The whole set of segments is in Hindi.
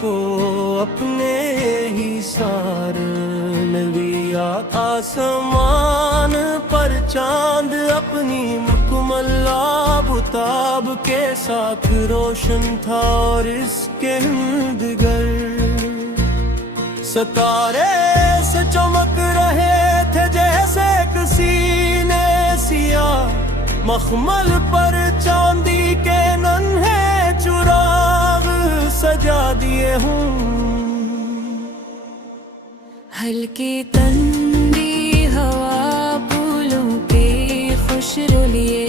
को अपने ही सारन लिया। आसमान पर चांद अपनी मुकम्मल आबताब के साथ रोशन था और इसके इर्द-गिर्द सितारे से चमक रहे थे जैसे किसी ने सियाह मखमल पर चांदी के नन्हे चुराग सजा दिए हूँ। हल्की ठंडी हवा फूलों के खुशबू लिए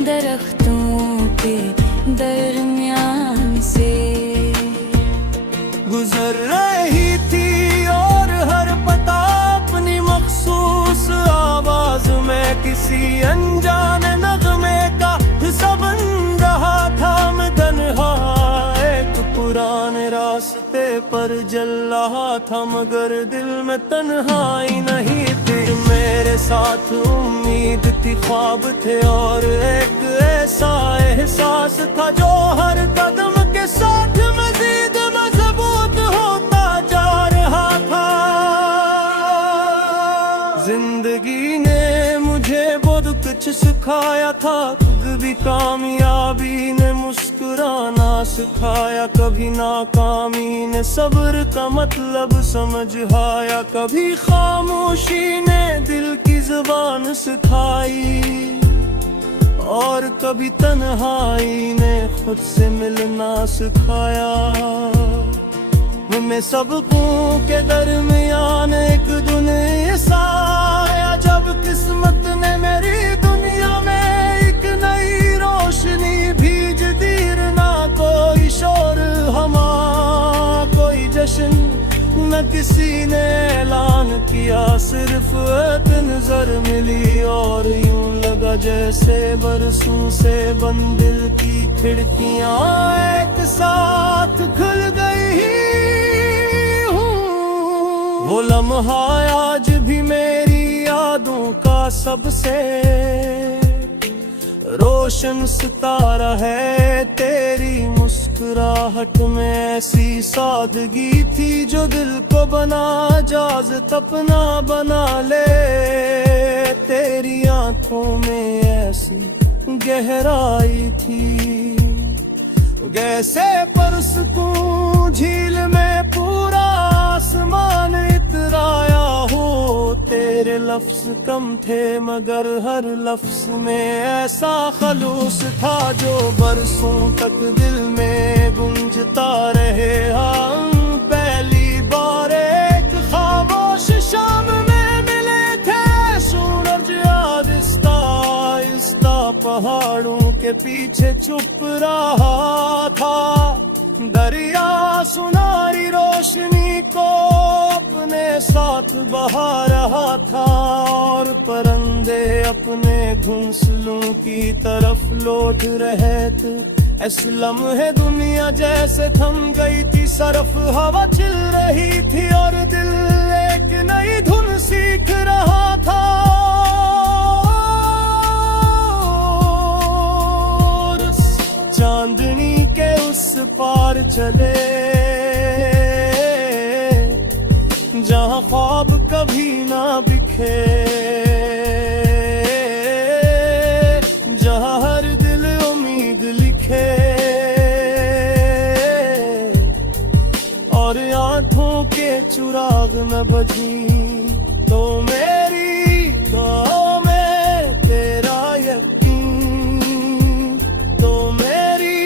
दरख्तों के दरमियान से गुजर रही थी और हर पता अपनी मखसूस आवाज में किसी अनजाने नगमे का हिस्सा बन रहा था। मैं तन्हा एक पुराने रास्ते पर चल रहा था मगर दिल में तन्हाई नहीं थी। मेरे साथ उम्मीद थी, ख्वाब थे और एक ऐसा एहसास था जो हर कदम के साथ मजीद मजबूत होता जा रहा था। जिंदगी ने मुझे बहुत कुछ सिखाया था, कभी कामयाबी ने मुस्कुराना सिखाया, कभी नाकामी ने सब्र का मतलब समझाया, कभी खामोशी ने दिल की जुबान सिखाई और कभी तन्हाई ने खुद से मिलना सिखाया। मैं सबकों के दरमियान एक दुनिया साया, जब किस्मत ने मेरी दुनिया में एक नई रोशनी भीज दी। ना कोई शोर हमा कोई जश्न न किसी ने ऐलान किया, सिर्फ एक नजर मिली और यूं लगा जैसे बरसों से बंद दिल की खिड़कियां एक साथ खुल गई। वो लम्हा आज भी मेरी यादों का सबसे रोशन सितारा है। तेरी मुस्कुराहट में ऐसी सादगी थी जो दिल को बना इजाज़त अपना बना ले। तेरी आंखों में ऐसी गहराई थी जैसे परसकूं झील में पूरा आसमान इतराया हो। तेरे लफ्ज कम थे मगर हर लफ्ज में ऐसा खलूस था जो बरसों तक दिल में गूंजता रहे। हम पहली बार एक खामोश शाम में मिले थे, सूरज आहिस्ता आहिस्ता पहाड़ों के पीछे चुप रहा था। दरिया सुनहरी रोशनी को अपने साथ बहा रहा था और परिंदे अपने घोंसलों की तरफ लौट रहे थे। ऐसे लम्हे दुनिया जैसे थम गई थी, सरफ हवा चल रही थी और दिल एक नई धुन सीख रहा था। चांदनी के उस पार चले जहाँ ख्वाब कभी ना बिखे, जहाँ हर दिल उम्मीद लिखे और आंखों के चुराग न बजी। तो मेरी दुआओं में तेरा यकीन, तो मेरी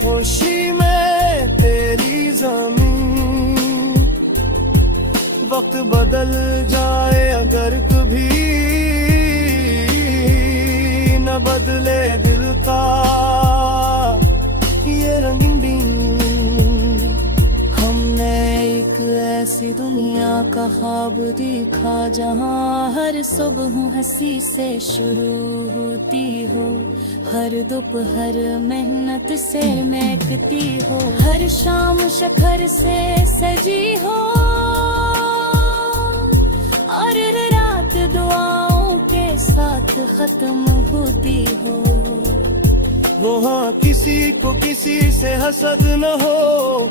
खुशी में तेरी ज़मीन। वक्त बदल जाए अगर कभी न बदले दिल का ये रंगीन दिन। हमने एक ऐसी दुनिया का ख्वाब देखा जहाँ हर सुबह हंसी से शुरू होती हो, हर दोपहर मेहनत से महकती हो, हर शाम शक्कर से सजी हो और रात दुआओं के साथ खत्म होती हो। वहाँ किसी को किसी से हसद न हो,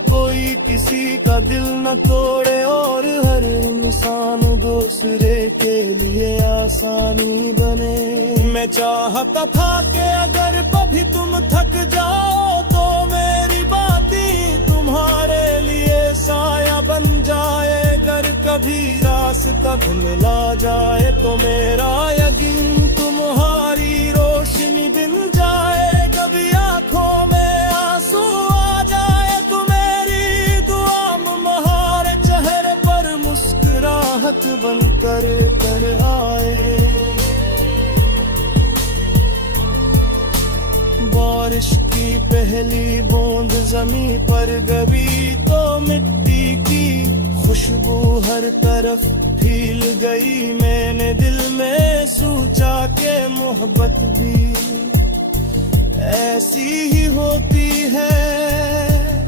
कोई किसी का दिल न तोड़े, और हर इंसान दूसरे के लिए आसानी बने। मैं चाहता था कि अगर कभी तुम थक जाओ तो मेरी बातें तुम्हारे लिए साया बन जाए। अगर कभी रास्ता धुंधला जाए तो मेरा यकीन तुम्हारी रोशनी बिन जाए। कभी आंखों में आंसू आ जाए तो मेरी दुआ तुम्हारे चेहरे पर मुस्कुराहट बनकर कर आए। बारिश की पहली बूंद जमीन पर गिरी तो मिट्टी की खुशबू हर तरफ फैल गई। मैंने दिल में सोचा कि मोहब्बत भी ऐसी ही होती है,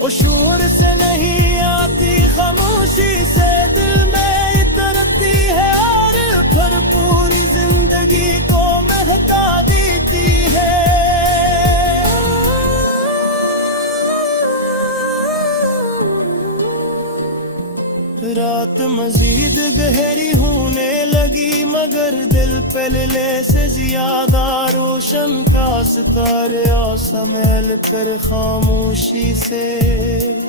वो शोर से नहीं आती, खामोशी से दिल में उतरती है और फिर पूरी जिंदगी को महका देती है। रात मजीद गहरी होने लगी मगर दिल पहले से ज्यादा रोशन का सितारे और समेल कर खामोशी से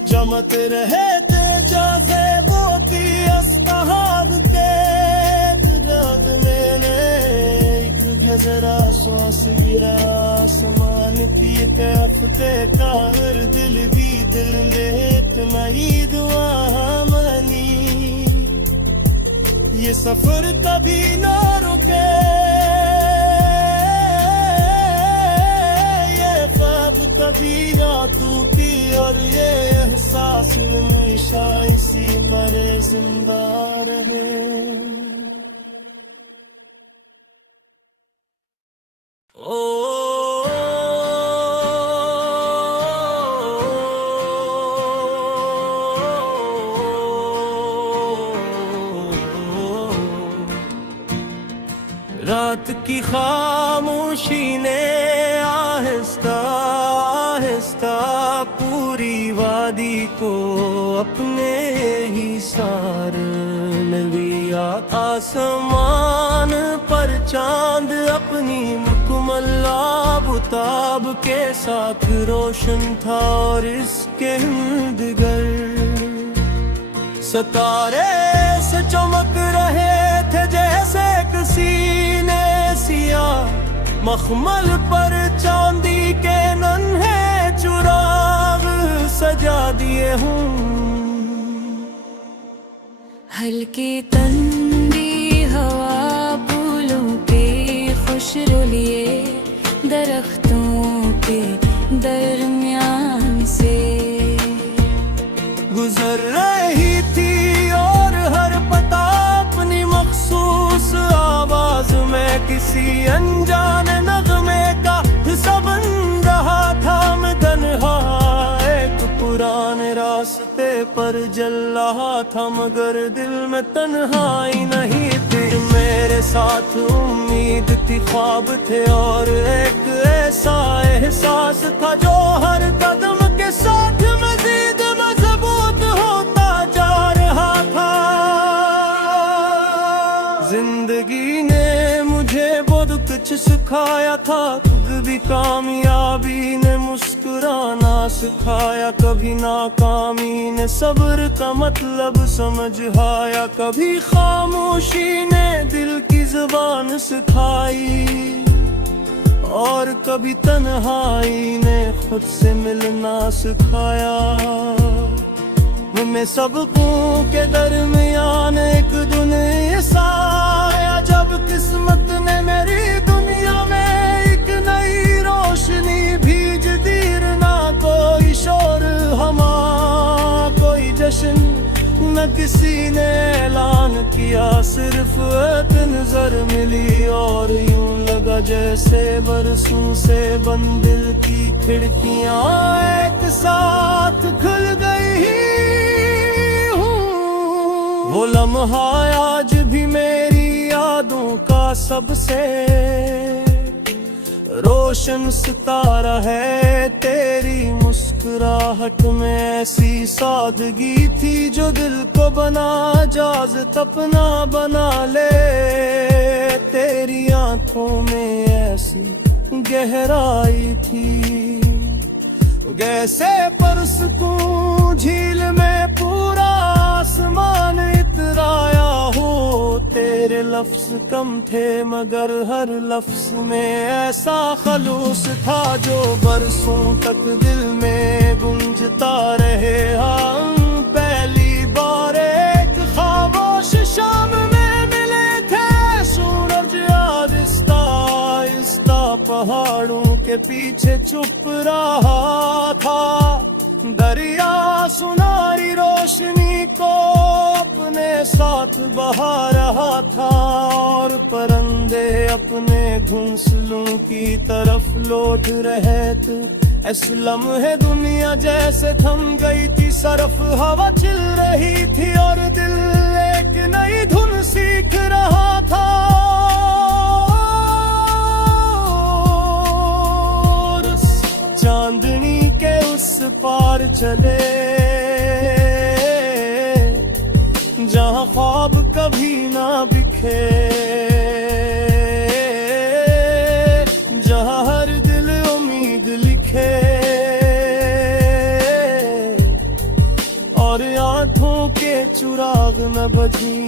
चमक रहे थे जैसे मोती अस्ताहाब के। रग मैंने एक गजरा सांस गिरा आसमान की हफ्ते का हर दिल भी दिल ले तुम्हारी दुआ मनी। ये सफर कभी ना रुके, ये ख्वाब कभी ना टूटी, और ये एहसास हमेशा इसी मरे जिंदा रहे। रात की खामोशी ने आहिस्ता आहिस्ता पूरी वादी को अपने ही सार में लिया। आसमान पर चांद अपनी मुकम्मल आबताब के साथ रोशन था और इसके इर्द-गिर्द सितारे से चमक रहे थे जैसे किसी ने सियाह मखमल पर चांदी के नन्हे चुराग सजा दिए हूँ। हल्की ठंडी हवा फूलों के खुशबू लिए दरख्तों के दरमियान से गुजर रही थी और हर पता अपनी मखसूस आवाज में किसी अनजान नगमे का हिस्सा बन रहा था। मैं तन्हा एक पुराने रास्ते पर जल रहा था मगर दिल में तन्हाई नहीं थी। मेरे साथ उम्मीद थी, ख्वाब थे और एक ऐसा एहसास था जो हर कदम के साथ मजीद मजबूत होता जा रहा था। जिंदगी ने मुझे बहुत कुछ सिखाया था, खुद भी कामयाबी ने मुस्कुराना सिखाया। कभी नाकामी ने सब्र का मतलब समझाया, कभी खामोशी ने दिल की जुबान सिखाई, और कभी तन्हाई ने खुद से मिलना सिखाया। मैं सबकों के दरमियान एक दुनिया साया, जब किस्मत ने मेरी दुनिया में एक नई रोशनी भीज दी। ना कोई शोर हमा कोई जश्न न किसी ने ऐलान किया, सिर्फ एक नजर मिली और यूं लगा जैसे बरसों से बंद दिल की खिड़कियां एक साथ खुल गई। वो लम्हा आज भी मेरी यादों का सबसे रोज रोशन सितारा है तेरी मुस्कुराहट में ऐसी सादगी थी जो दिल को बना इजाज़त अपना बना ले। तेरी आंखों में ऐसी गहराई थी जैसे परसकूं झील में पूरा आसमान इतराया हो। तेरे लफ्ज कम थे मगर हर लफ्ज में ऐसा खलूस था जो बरसों तक दिल में गूंजता रहे। हम पहली बार एक खामोश शाम में मिले थे, सूरज आहिस्ता आहिस्ता पहाड़ों के पीछे चुप रहा था। दरिया सुनहरी रोशनी को अपने साथ बहा रहा था और परिंदे अपने घोंसलों की तरफ लौट रहे थे। इस लम्हे दुनिया जैसे थम गई थी, सरफ हवा चिल रही थी और दिल एक नई धुन सीख रहा था। चांदनी के उस पार चले जहाँ ख्वाब कभी ना बिखे, जहाँ हर दिल उम्मीद लिखे और आंखों के चिराग न बजी।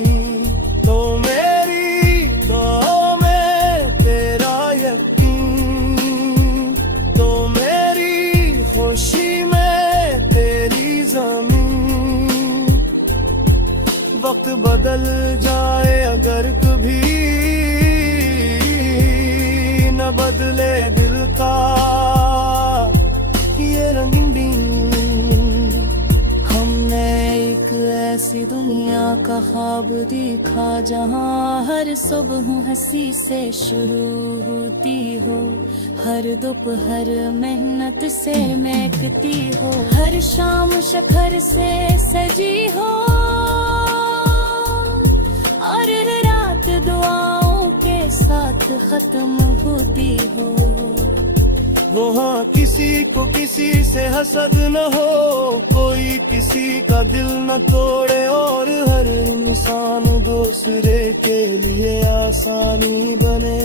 तो मेरी दुआओं में तेरा यकीन, तो मेरी खुशी में तेरी ज़मीन। वक्त बदल जाए अगर कभी न बदले दिल का ये रंगीन। हमने एक ऐसी दुनिया का ख्वाब देखा जहाँ हर सुबह हंसी से शुरू होती हो, हर दोपहर मेहनत से महकती हो, हर शाम शक्कर से सजी हो और रात दुआओं के साथ खत्म होती हो। वहाँ किसी को किसी से हसद न हो, कोई किसी का दिल न तोड़े और हर इंसान दूसरे के लिए आसानी बने।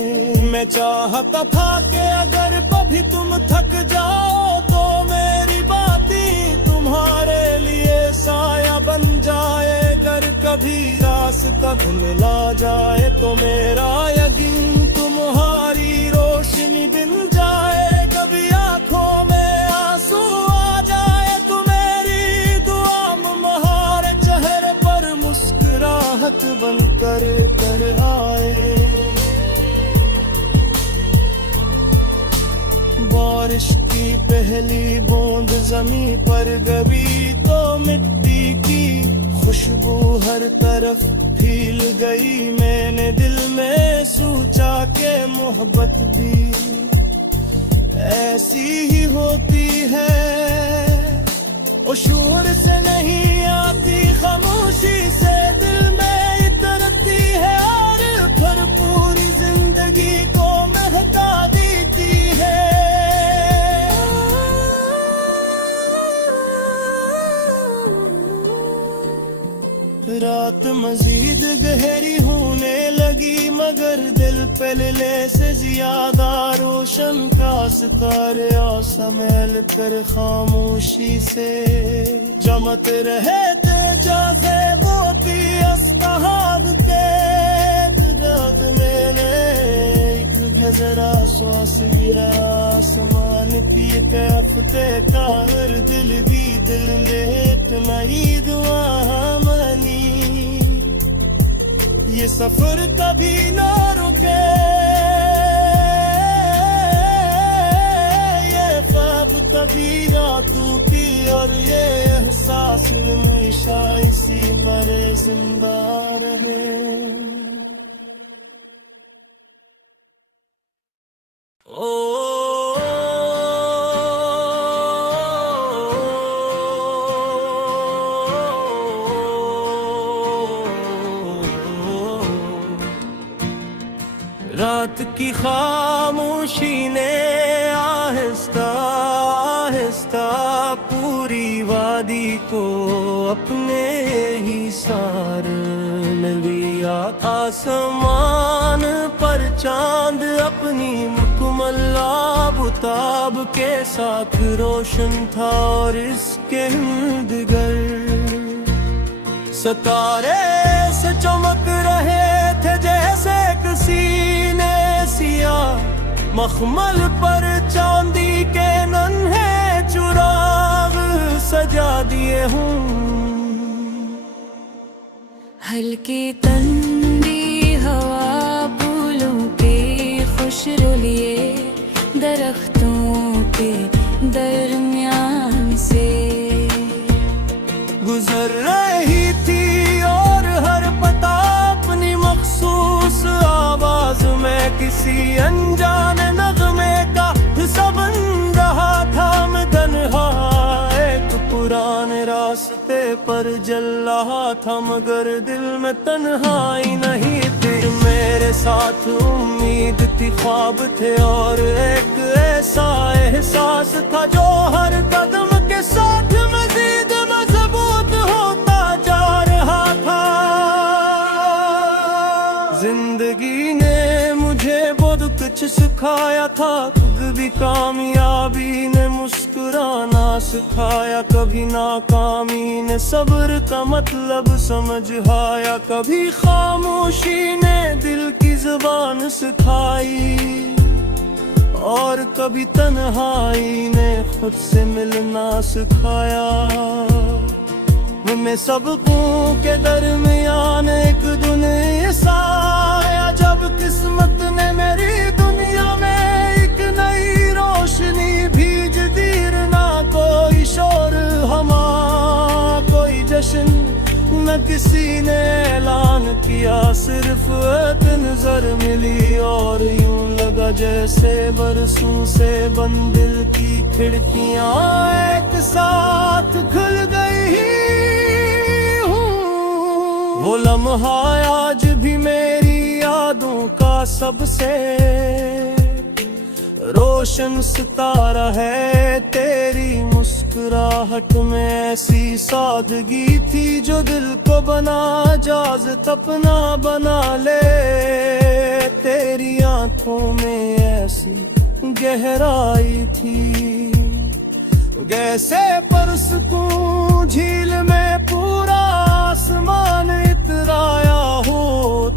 मैं चाहता था कि अगर कभी तुम थक जाओ तो मेरी बातें तुम्हारे लिए साया बन जाए। अगर कभी रास्ता धुंधला जाए तो मेरा यकीन तुम्हारी रोशनी दिन जाए। कभी आंखों में आंसू आ जाए तो मेरी दुआ मुहारे चेहरे पर मुस्कुराहट बनकर कर आए। बारिश की पहली बूंद ज़मीं पर गिरी तो मिट्टी की खुशबू हर तरफ फैल गई। मैंने दिल में सोचा के मोहब्बत भी ऐसी ही होती है, वो शोर से नहीं आती, खामोशी से दिल में इतरती है और फिर पूरी जिंदगी को महका देती है। रात मजीद गहरी होने लगी मगर दिल पहले से ज्यादा रोशन का सितारे और समेल कर खामोशी से जमत रहे थे जैसे वो भी अस्ताहाब के जग मैंने एक गजरा स्वासिर आसमान की कहते कार दिल भी दिल लेट नहीं दुआ मनी। ये सफर कभी ना रुके, ये ख्वाब कभी ना टूटी और ये एहसास हमेशा इसी मरे जिंदा रहे। रात की खामोशी ने को अपने ही सारन लिया। आसमान पर चांद अपनी मुकम्मल आबुताब के साथ रोशन था और इसके इर्द-गिर्द सितारे से चमक रहे थे जैसे किसी ने सियाह मखमल पर चांदी के नन्हे चुराग सजा दिए हूँ। हल्की ठंडी हवा फूलों के खुशबू लिए दरख्तों के दरमियान से गुजर रही थी और हर पता अपनी मखसूस आवाज में किसी अनजान नगमे का हिस्सा बन रहा था। मैं तन्हा एक पुराने रास्ते पर चल रहा था मगर दिल में तन्हाई नहीं थी। मेरे साथ उम्मीद थी, ख्वाब थे और एक ऐसा एहसास था जो हर कदम के साथ मजीद मजबूत होता जा रहा था। जिंदगी ने मुझे बहुत कुछ सिखाया था, कभी कामयाबी ने मुस्कुराना सिखाया, कभी नाकामी ने सब्र का मतलब समझाया, कभी खामोशी ने दिल की जुबान सिखाई और कभी तन्हाई ने खुद से मिलना सिखाया। मैं सबकों के दरमियान एक दुनिया साया, जब किस्मत ने मेरी दुनिया में एक नई रोशनी भीज दी। ना कोई शोर हमा कोई जश्न न किसी ने ऐलान किया, सिर्फ एक नजर मिली और यूं लगा जैसे बरसों से बंद दिल की खिड़कियां एक साथ खुल गई। वो लम्हा आज भी मेरी यादों का सबसे रोशन सितारा है। तेरी मुस्कुराहट में ऐसी सादगी थी जो दिल को बना इजाज़त अपना बना ले। तेरी आंखों में ऐसी गहराई थी जैसे परसकूं झील में पूरा आसमान इतराया हो।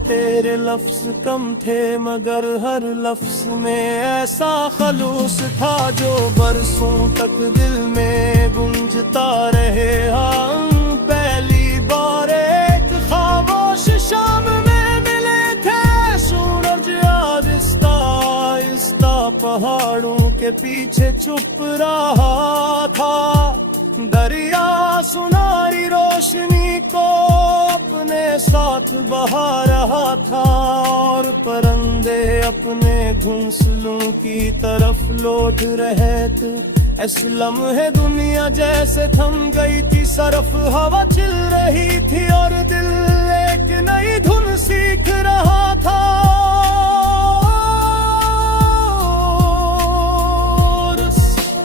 तेरे लफ्ज कम थे मगर हर लफ्ज में ऐसा खलूस था जो बरसों तक दिल में गूंजता रहे। हम पहली बार एक खामोश शाम में मिले थे, सूरज आहिस्ता आहिस्ता पहाड़ों के पीछे चुप रहा था। दरिया सुनहरी रोशनी को अपने साथ बहा रहा था और परिंदे अपने घोंसलों की तरफ लौट रहे थे। ऐसे लम्हे दुनिया जैसे थम गई थी, सरफ हवा चिल रही थी और दिल एक नई धुन सीख रहा था।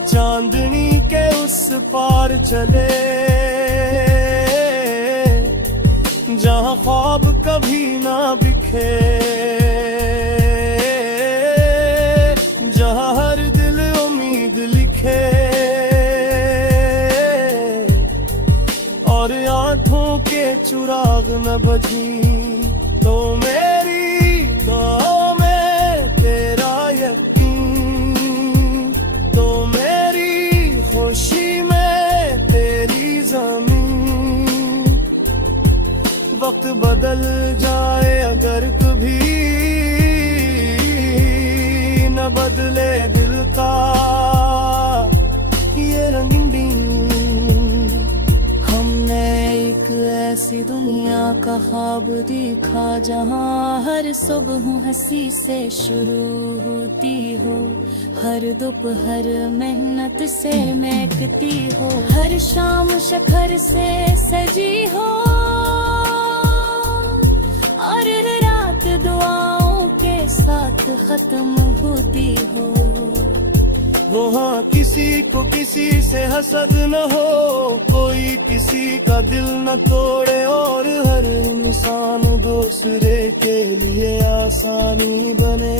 चांदनी के उस पार चले जहाँ ख्वाब कभी ना बिखे, जहाँ हर दिल उम्मीद लिखे और आंखों के चुराग न बजी। तो मेरी दुआओं में तेरा यकीन, तो मेरी खुशी में तेरी ज़मीन। वक्त बदल जाए अगर कभी न बदले दिल का ये रंगीन। हमने एक ऐसी दुनिया का ख्वाब देखा जहाँ हर सुबह हंसी से शुरू होती हो, हर दोपहर मेहनत से महकती हो, हर शाम शक्कर से सजी हो और रात दुआओं के साथ खत्म होती हो। वो हाँ किसी को किसी से हसद न हो, कोई किसी का दिल न तोड़े, और हर इंसान दूसरे के लिए आसानी बने।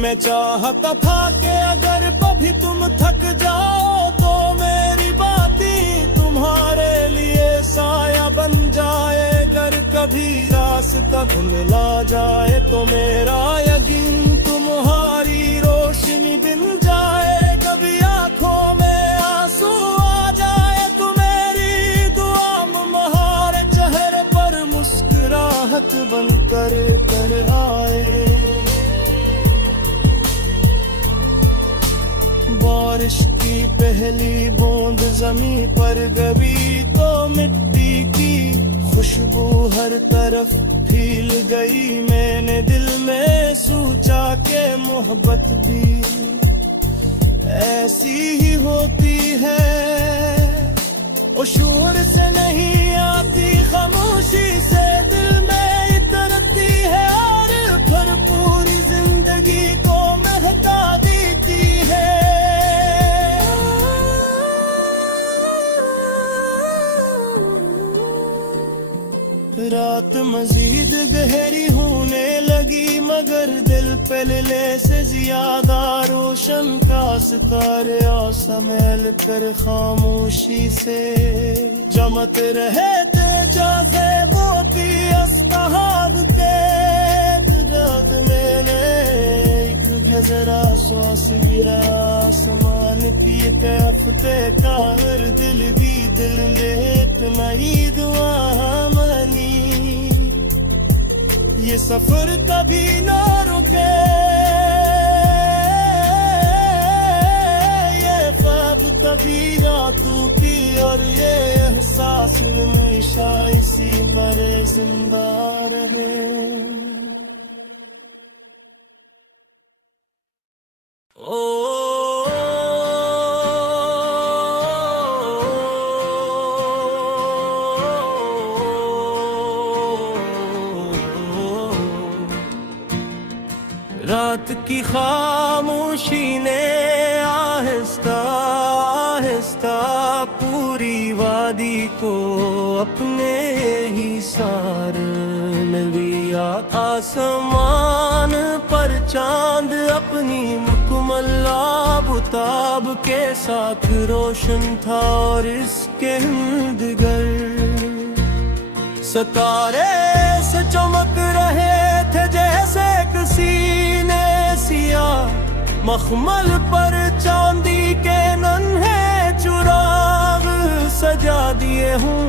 मैं चाहता था कि अगर कभी तुम थक जाओ तो मेरी बातें तुम्हारे लिए साया बन जाए। अगर कभी रास्ता धुंधला जाए तो मेरा यकीन तुम्हारी रोशनी बिन जाए। कभी आंखों में आंसू आ जाए तो मेरी दुआ तुम्हारे चेहरे पर मुस्कुराहट बनकर कर आए। बारिश की पहली बूंद जमीन पर गिरी तो मिट्टी की खुशबू हर तरफ फैल गई। मैंने दिल में सोचा कि मोहब्बत भी ऐसी ही होती है, वो शोर से नहीं आती, खामोशी से दिल में उतरती है और फिर पूरी जिंदगी को महका देती है। रात मजीद गहरी होने लगी मगर दिल पहले से ज्यादा रोशन का सितारा संभल कर खामोशी से चमक रहे थे जैसे मोती अस्ताहार के। दर्द मैंने एक जरा श्वास गिरा आसमान की हफ्ते का हर दिल भी दिल लेट नहीं दुआ मनी। ये सफर कभी ना रुके, ये ख्वाब कभी ना टूटी, और ये एहसास हमेशा इसी मरे जिंदा रहे। रात की खामोशी ने आहिस्ता आहिस्ता पूरी वादी को अपने ही सार में लिया। आसमान पर चांद अपनी मुकम्मल आबताब के साथ रोशन था और इसके इर्द-गिर्द सितारे से चमक रहे थे जैसे किसी ने सिया मखमल पर चांदी के नन्हे चुराग सजा दिए हूँ।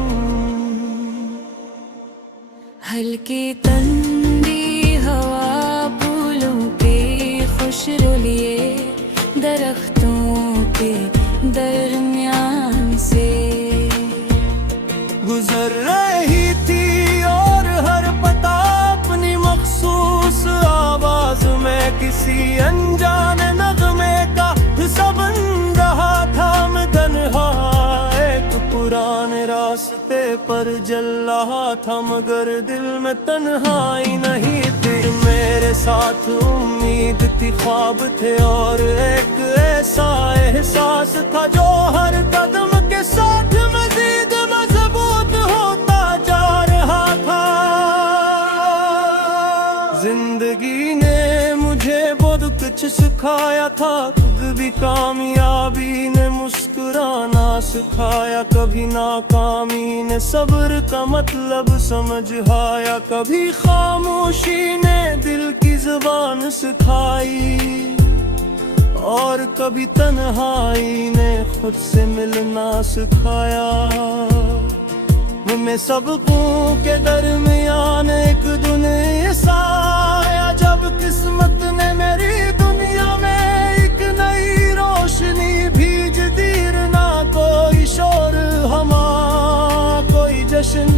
हल्की ठंडी हवा फूलों के खुशबू लिए दरख्तों के दरमियान से गुजर रही थी और हर पता अपनी मखसूस आवाज में किसी अनजान नगमे का हिस्सा बन रहा था। मैं तन्हा एक पुराने रास्ते पर जल रहा था मगर दिल में तन्हाई नहीं थी। मेरे साथ उम्मीद थी, ख्वाब थे और एक ऐसा एहसास था जो हर कदम के साथ मजीद मजबूत होता जा रहा था। जिंदगी ने मुझे बहुत कुछ सिखाया था, खुद भी कामयाबी ने मुस्कुराना सिखाया। कभी नाकामी ने सब्र का मतलब समझाया, कभी खामोशी ने दिल की जुबान सिखाई, और कभी तन्हाई ने खुद से मिलना सिखाया। मैं सबकों के दरमियान एक दुनिया साया, जब किस्मत ने मेरी दुनिया में एक नई रोशनी भीज दी। ना कोई शोर हमा कोई जश्न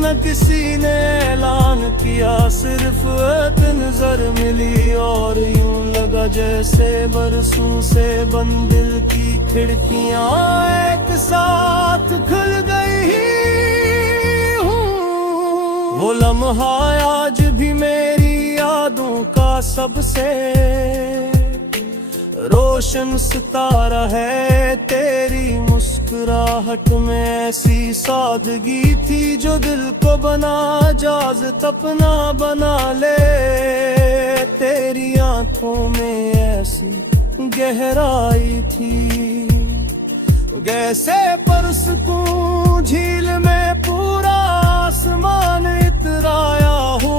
न किसी ने ऐलान किया, सिर्फ एक नजर मिली और यूं लगा जैसे बरसों से बंद दिल की खिड़कियां एक साथ खुल गई। वो लम्हा आज भी मेरी यादों का सबसे रोशन सितारा है तेरी मुस्कुराहट में, ऐसी सादगी थी जो दिल को बना इजाज़त अपना बना ले। तेरी आंखों में ऐसी गहराई थी जैसे परसकूं झील में पूरा आसमान इतराया हो।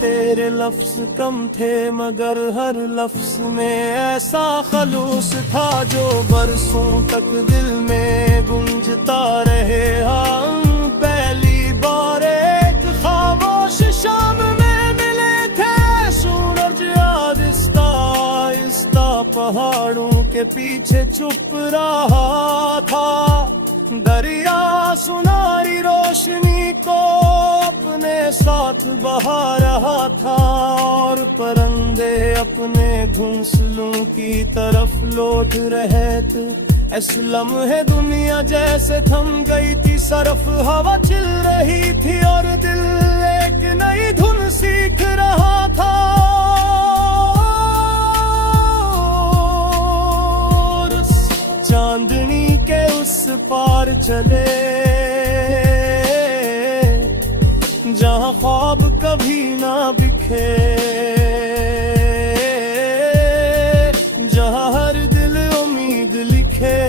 तेरे लफ्ज कम थे मगर हर लफ्ज में ऐसा खलूस था जो बरसों तक दिल में गूंजता रहे। हम पहली बार एक खामोश शाम में मिले थे, सूरज आहिस्ता आहिस्ता पहाड़ों के पीछे छुप रहा था। दरिया सुनहरी रोशनी को अपने साथ बहा रहा था और परिंदे अपने घोंसलों की तरफ लौट रहे थे। इस लम्हे दुनिया जैसे थम गई थी, सरफ हवा चिल रही थी और दिल एक नई धुन सीख रहा था। चांदनी के उस पार चले जहाँ ख्वाब कभी ना बिखे, जहाँ हर दिल उम्मीद लिखे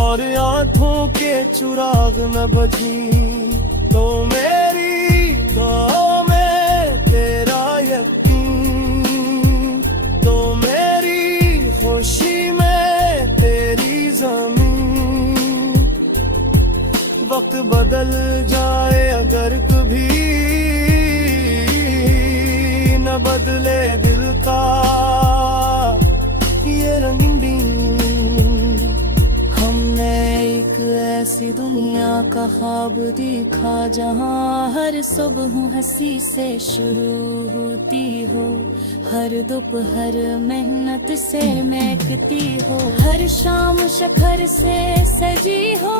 और आंखों के चुराग न बजी। तो मेरी दुआओं में तेरा यकीन, तो मेरी खुशी में तेरी ज़मीन। वक्त बदल जाए अगर कभी न बदले दिल का ये रंगीन। हमने एक ऐसी दुनिया का ख्वाब देखा जहाँ हर सुबह हंसी से शुरू होती हो, हर दोपहर मेहनत से महकती हो, हर शाम शक्कर से सजी हो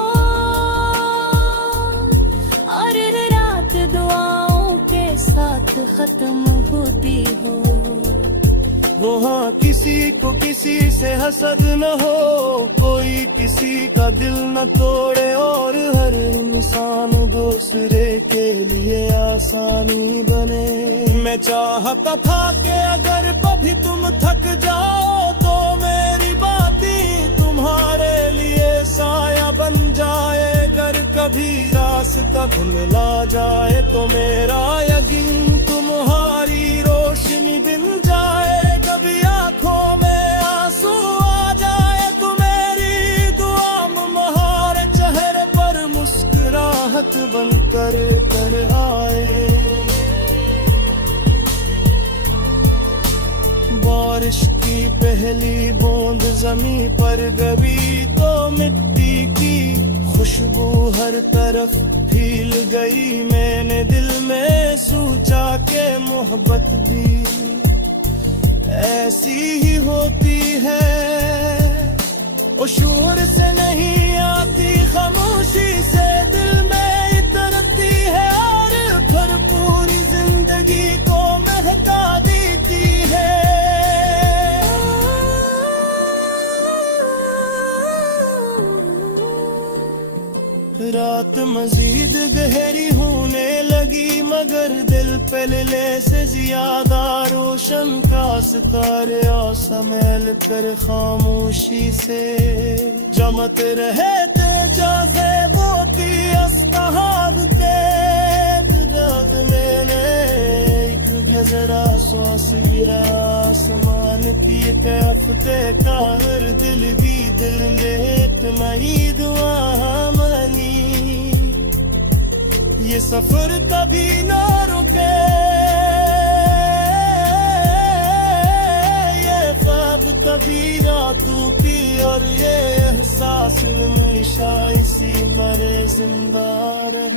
और रात दुआओं के साथ खत्म होती हो। वहाँ किसी को किसी से हसद न हो, कोई किसी का दिल न तोड़े और हर इंसान दूसरे के लिए आसानी बने। मैं चाहता था कि अगर कभी तुम थक जाओ तो मेरी बातें तुम्हारे लिए साया बन जाए। अगर कभी रास्ता भुला जाए तो मेरा यकीन तुम्हारी रोशनी बिन जाए। कभी आंखों में आंसू आ जाए तो मेरी दुआ मुहारे चेहरे पर मुस्कुराहट बनकर कर आए। बारिश की पहली बूंद जमीन पर गिरी तो मिट्टी की खुशबू हर तरफ फैल गई। मैंने दिल में सोचा के मोहब्बत दी ऐसी ही होती है, वो शोर से नहीं आती, खामोशी से दिल में उतरती है और फिर पूरी जिंदगी को महका देती है। रात मजीद गहरी होने लगी मगर दिल पहले से ज्यादा रोशन का सितारे और समेल कर खामोशी से जमते रहे थे जैसे मोती अस्ताहाद के दिराज लेने। जरा श्वास गिरा आसमान की हफ्ते का हर दिल भी दिल लेट नहीं दुआ मनी। ये सफर कभी ना रुके, ये ख्वाब कभी रातों की और ये एहसास हमेशा इसी मरे जिंदा रहे।